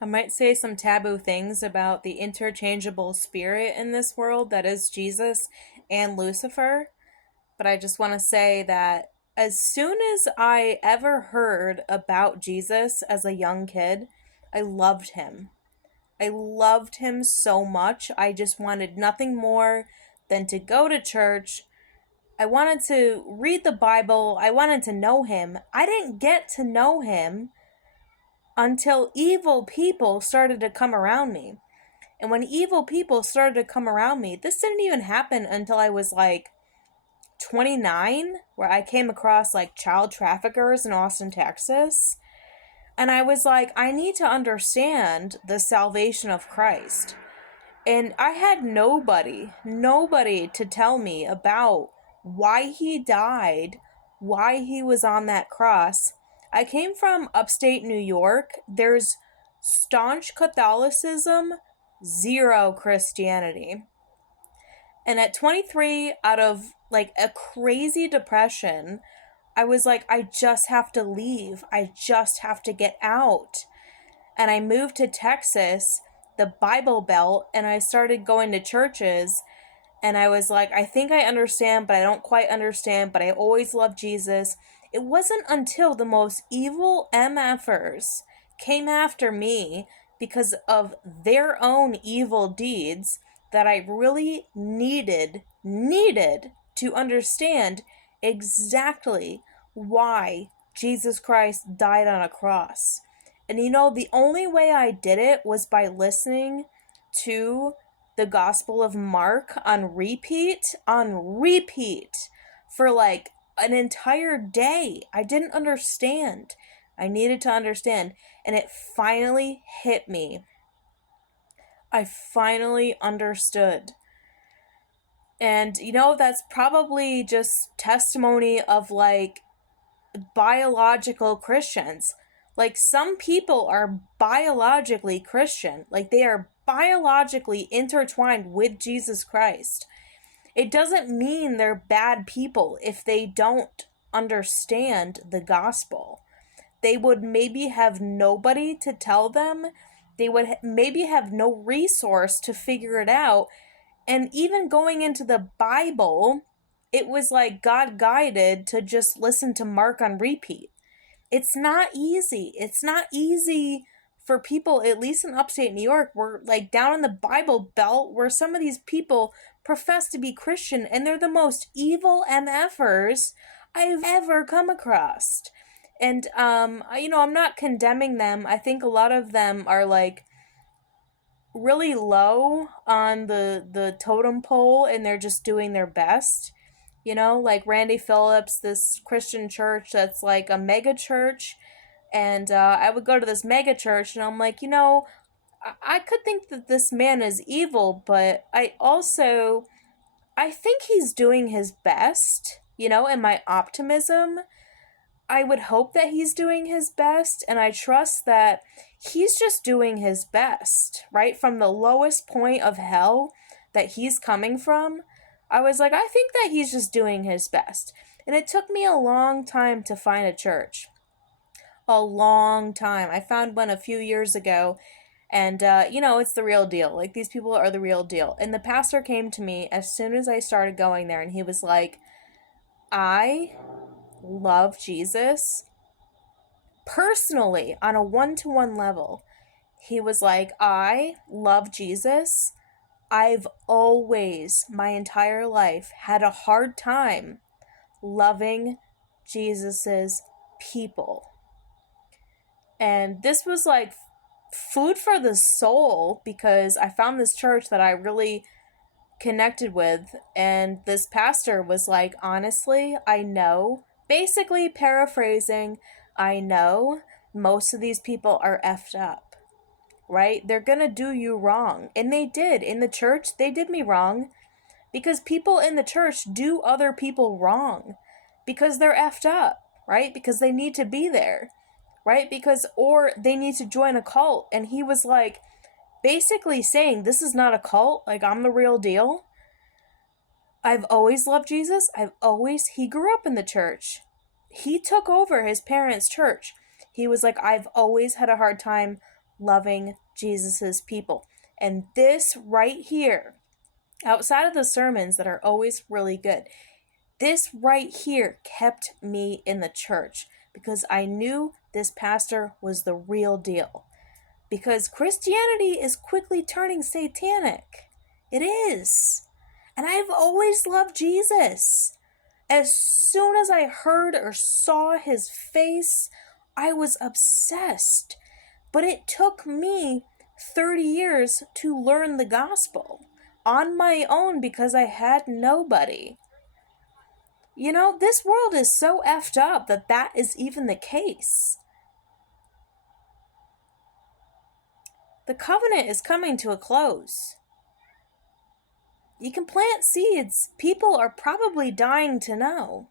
I might say some taboo things about the interchangeable spirit in this world that is Jesus and Lucifer, but I just want to say that as soon as I ever heard about Jesus as a young kid, I loved him. I loved him so much. I just wanted nothing more than to go to church. I wanted to read the Bible. I wanted to know him. I didn't get to know him until evil people started to come around me. And when evil people started to come around me, this didn't even happen until I was like 29, where I came across like child traffickers in Austin, Texas. And I was like, I need to understand the salvation of Christ. And I had nobody to tell me about why he died, why he was on that cross. I came from upstate New York. There's staunch Catholicism, zero Christianity. And at 23, out of like a crazy depression, I was like, I just have to leave. I just have to get out. And I moved to Texas, the Bible Belt, and I started going to churches. And I was like, I think I understand, but I don't quite understand, but I always loved Jesus. It wasn't until the most evil MFers came after me because of their own evil deeds that I really needed to understand exactly why Jesus Christ died on a cross. And you know, the only way I did it was by listening to the Gospel of Mark on repeat for like an entire day. I didn't understand. I needed to understand. And it finally hit me. I finally understood. And you know, that's probably just testimony of like biological Christians. Like some people are biologically Christian. Like they are biologically intertwined with Jesus Christ. It doesn't mean they're bad people if they don't understand the gospel. They would maybe have nobody to tell them. They would maybe have no resource to figure it out. And even going into the Bible, it was like God guided to just listen to Mark on repeat. It's not easy. It's not easy for people, at least in upstate New York, we're like down in the Bible Belt where some of these people profess to be Christian and they're the most evil MFers I've ever come across. And, I'm not condemning them. I think a lot of them are like really low on the totem pole and they're just doing their best. You know, like Randy Phillips, this Christian church that's like a mega church. And I would go to this mega church and I'm like, I could think that this man is evil, but I think he's doing his best, in my optimism. I would hope that he's doing his best, and I trust that he's just doing his best, right? From the lowest point of hell that he's coming from, I was like, I think that he's just doing his best. And it took me a long time to find a church. A long time. I found one a few years ago, and, it's the real deal. Like, these people are the real deal. And the pastor came to me as soon as I started going there, and he was like, I love Jesus personally on a one-to-one level. He was like, I love Jesus. I've always, my entire life, had a hard time loving Jesus's people. And this was like food for the soul because I found this church that I really connected with, and this pastor was like, honestly, I know, basically paraphrasing, I know most of these people are effed up, right? They're gonna do you wrong. And they did. In the church, they did me wrong because people in the church do other people wrong because they're effed up, right? Because they need to be there, right? Or they need to join a cult. And he was like, basically saying, this is not a cult. Like, I'm the real deal. I've always loved Jesus. He grew up in the church. He took over his parents' church. He was like, I've always had a hard time loving Jesus's people. And this right here, outside of the sermons that are always really good, this right here kept me in the church because I knew this pastor was the real deal. Because Christianity is quickly turning satanic. It is. And I've always loved Jesus. As soon as I heard or saw his face, I was obsessed. But it took me 30 years to learn the gospel on my own because I had nobody. You know, this world is so effed up that is even the case. The covenant is coming to a close. You can plant seeds. People are probably dying to know.